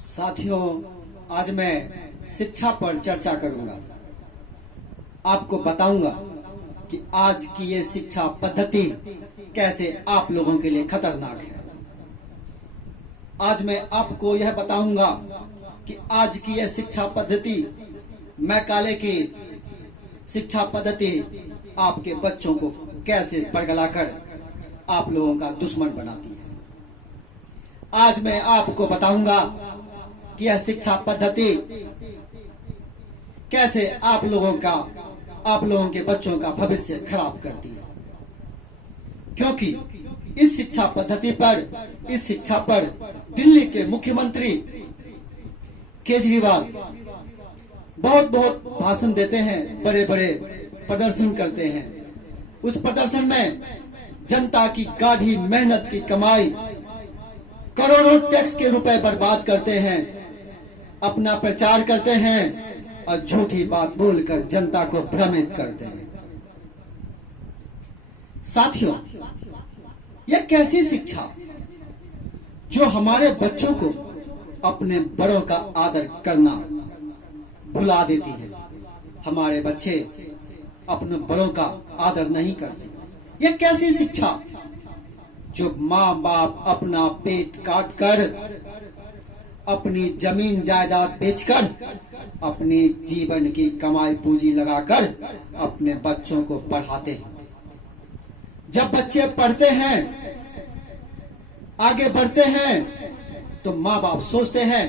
साथियों, आज मैं शिक्षा पर चर्चा करूंगा। आपको बताऊंगा कि आज की ये शिक्षा पद्धति कैसे आप लोगों के लिए खतरनाक है। आज मैं आपको यह बताऊंगा कि आज की यह शिक्षा पद्धति, मैकाले की शिक्षा पद्धति आपके बच्चों को कैसे पगलाकर आप लोगों का दुश्मन बनाती है। आज मैं आपको बताऊंगा कि यह शिक्षा पद्धति कैसे आप लोगों के बच्चों का भविष्य खराब करती है। क्योंकि इस शिक्षा पद्धति पर, इस शिक्षा पर दिल्ली के मुख्यमंत्री केजरीवाल बहुत भाषण देते हैं, बड़े बड़े प्रदर्शन करते हैं। उस प्रदर्शन में जनता की गाढ़ी मेहनत की कमाई, करोड़ों टैक्स के रुपए बर्बाद करते हैं, अपना प्रचार करते हैं और झूठी बात बोलकर जनता को भ्रमित करते हैं। साथियों, यह कैसी शिक्षा जो हमारे बच्चों को अपने बड़ों का आदर करना भुला देती है। हमारे बच्चे अपने बड़ों का आदर नहीं करते। यह कैसी शिक्षा जो माँ बाप अपना पेट काट कर, अपनी जमीन जायदाद बेचकर, अपनी जीवन की कमाई पूंजी लगाकर अपने बच्चों को पढ़ाते हैं। जब बच्चे पढ़ते हैं, आगे बढ़ते हैं, तो माँ बाप सोचते हैं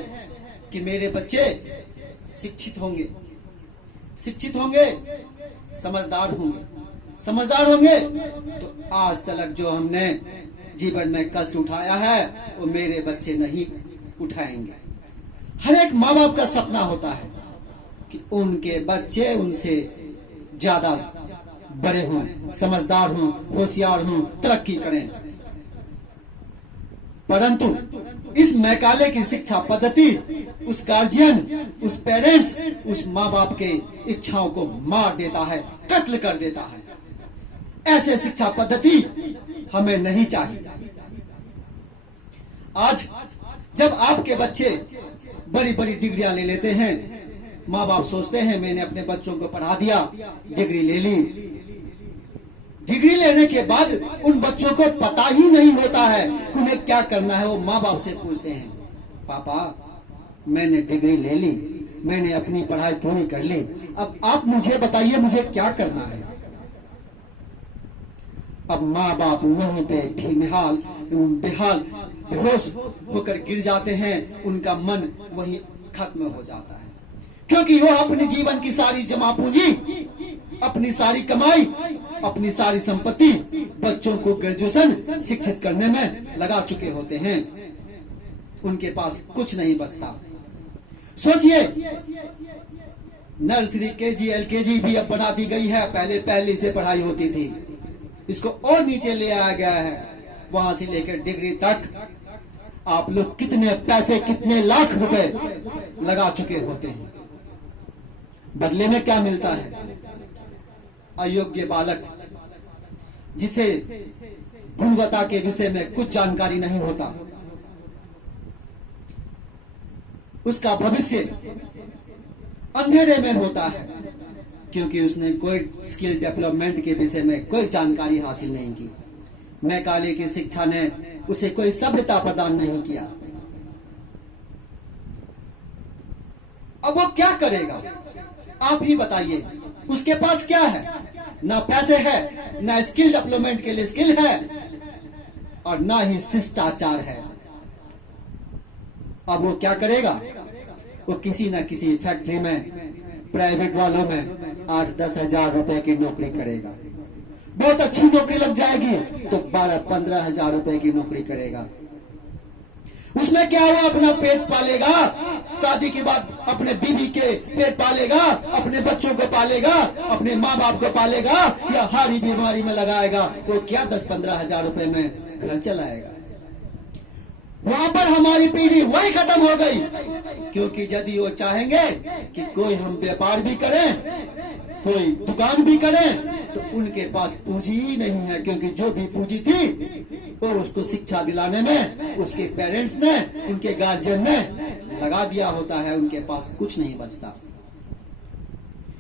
कि मेरे बच्चे शिक्षित होंगे, समझदार होंगे तो आज तक जो हमने जीवन में कष्ट उठाया है वो मेरे बच्चे नहीं उठाएंगे। हर एक माँ बाप का सपना होता है कि उनके बच्चे उनसे ज्यादा बड़े हों, समझदार हों, होशियार हों, तरक्की करें। परंतु इस मैकाले की शिक्षा पद्धति उस गार्जियन, उस पेरेंट्स, उस माँ बाप के इच्छाओं को मार देता है, कत्ल कर देता है। ऐसे शिक्षा पद्धति हमें नहीं चाहिए। आज जब आपके बच्चे बड़ी बड़ी डिग्रियां ले लेते हैं, माँ बाप सोचते हैं मैंने अपने बच्चों को पढ़ा दिया, डिग्री ले ली। डिग्री लेने के बाद उन बच्चों को पता ही नहीं होता है कि उन्हें क्या करना है। वो माँ बाप से पूछते हैं, पापा मैंने डिग्री ले ली, मैंने अपनी पढ़ाई पूरी कर ली, अब आप मुझे बताइए मुझे क्या करना है। अब माँ बाप वहीं पे बेहोश होकर गिर जाते हैं, उनका मन वहीं खत्म हो जाता है। क्योंकि वो अपने जीवन की सारी जमा पूंजी, अपनी सारी कमाई, अपनी सारी संपत्ति बच्चों को ग्रेजुएशन शिक्षित करने में लगा चुके होते हैं। उनके पास कुछ नहीं बचता। सोचिए, नर्सरी, केजी, एलकेजी भी अब बना दी गई है। पहले पहली से पढ़ाई होती थी, इसको और नीचे ले आया गया है। वहां से लेकर डिग्री तक आप लोग कितने पैसे, कितने लाख रुपए लगा चुके होते हैं। बदले में क्या मिलता है? अयोग्य बालक जिसे गुणवत्ता के विषय में कुछ जानकारी नहीं होता, उसका भविष्य अंधेरे में होता है, क्योंकि उसने कोई स्किल डेवलपमेंट के विषय में कोई जानकारी हासिल नहीं की। मैकाले की शिक्षा ने उसे कोई सभ्यता प्रदान नहीं किया। अब वो क्या करेगा? आप ही बताइए। उसके पास क्या है? ना पैसे है, ना स्किल डेवलपमेंट के लिए स्किल है, और ना ही शिष्टाचार है। अब वो क्या करेगा? वो किसी न किसी फैक्ट्री में, प्राइवेट वालों में 8-10 हजार रुपए की नौकरी करेगा। बहुत अच्छी नौकरी लग जाएगी तो 12-15 हजार रुपए की नौकरी करेगा। उसमें क्या हुआ? अपना पेट पालेगा, शादी के बाद अपने बीवी के पेट पालेगा, अपने बच्चों को पालेगा, अपने माँ बाप को पालेगा, या हारी बीमारी में लगाएगा। वो क्या 10-15 हजार रुपए में घर चलाएगा? वहां पर हमारी पीढ़ी वही खत्म हो गई। क्योंकि यदि वो चाहेंगे कि कोई हम व्यापार भी करें, कोई दुकान भी करें, तो उनके पास पूंजी ही नहीं है। क्योंकि जो भी पूंजी थी वो उसको शिक्षा दिलाने में उसके पेरेंट्स ने, उनके गार्जियन ने लगा दिया होता है, उनके पास कुछ नहीं बचता।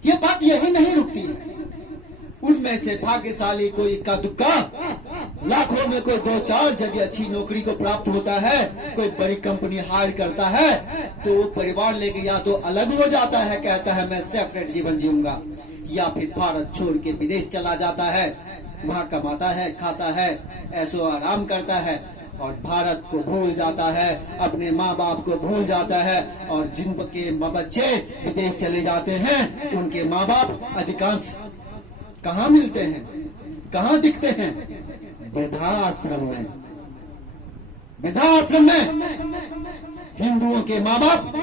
ये बात यही नहीं रुकती है, उनमें से भाग्यशाली कोई इक्का दुक्का, लाखों में कोई 2-4 जगह अच्छी नौकरी को प्राप्त होता है, कोई बड़ी कंपनी हायर करता है, तो वो परिवार लेके या तो अलग हो जाता है, कहता है मैं सेपरेट जीवन जीऊंगा, या फिर भारत छोड़ के विदेश चला जाता है, वहां कमाता है, खाता है, ऐसो आराम करता है और भारत को भूल जाता है, अपने माँ बाप को भूल जाता है। और जिनके बच्चे विदेश चले जाते हैं, उनके माँ बाप अधिकांश कहाँ मिलते हैं, कहाँ दिखते हैं? वृद्धाश्रम में। वृद्धाश्रम में हिंदुओं के माँ बाप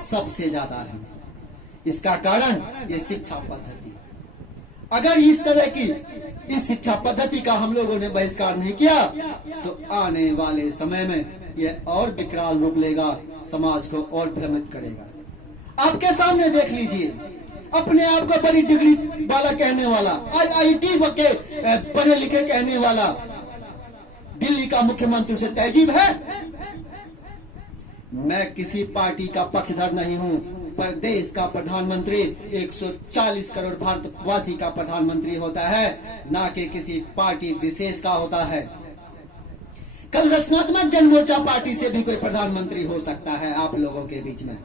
सबसे ज्यादा हैं। इसका कारण ये शिक्षा पद्धति। अगर इस तरह की इस शिक्षा पद्धति का हम लोगों ने बहिष्कार नहीं किया, तो आने वाले समय में ये और विकराल रूप लेगा, समाज को और भ्रमित करेगा। आपके सामने देख लीजिए, अपने आप को बड़ी डिग्री वाला कहने वाला, IIT के पढ़े लिखे कहने वाला दिल्ली का मुख्यमंत्री से तहजीब है। मैं किसी पार्टी का पक्षधर नहीं हूं, पर देश का प्रधानमंत्री 140 करोड़ भारतवासी का प्रधानमंत्री होता है, ना कि किसी पार्टी विशेष का होता है। कल रचनात्मक जनमोर्चा पार्टी से भी कोई प्रधानमंत्री हो सकता है आप लोगों के बीच में।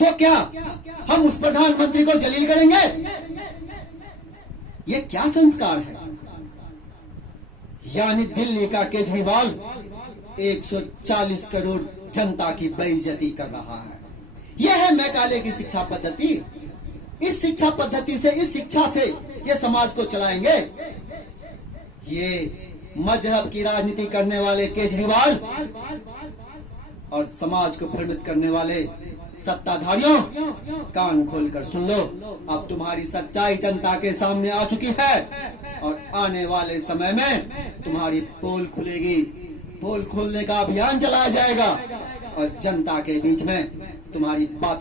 तो क्या हम उस प्रधानमंत्री को जलील करेंगे? ये क्या संस्कार है? यानी दिल्ली का केजरीवाल 140 करोड़ जनता की बेइज्जती कर रहा है। यह है मैकाले की शिक्षा पद्धति। इस शिक्षा पद्धति से, इस शिक्षा से ये समाज को चलाएंगे। ये मजहब की राजनीति करने वाले केजरीवाल और समाज को भ्रमित करने वाले सत्ताधारियों, कान खोलकर सुन लो, अब तुम्हारी सच्चाई जनता के सामने आ चुकी है और आने वाले समय में तुम्हारी पोल खुलेगी। पोल खोलने का अभियान चलाया जाएगा और जनता के बीच में तुम्हारी बात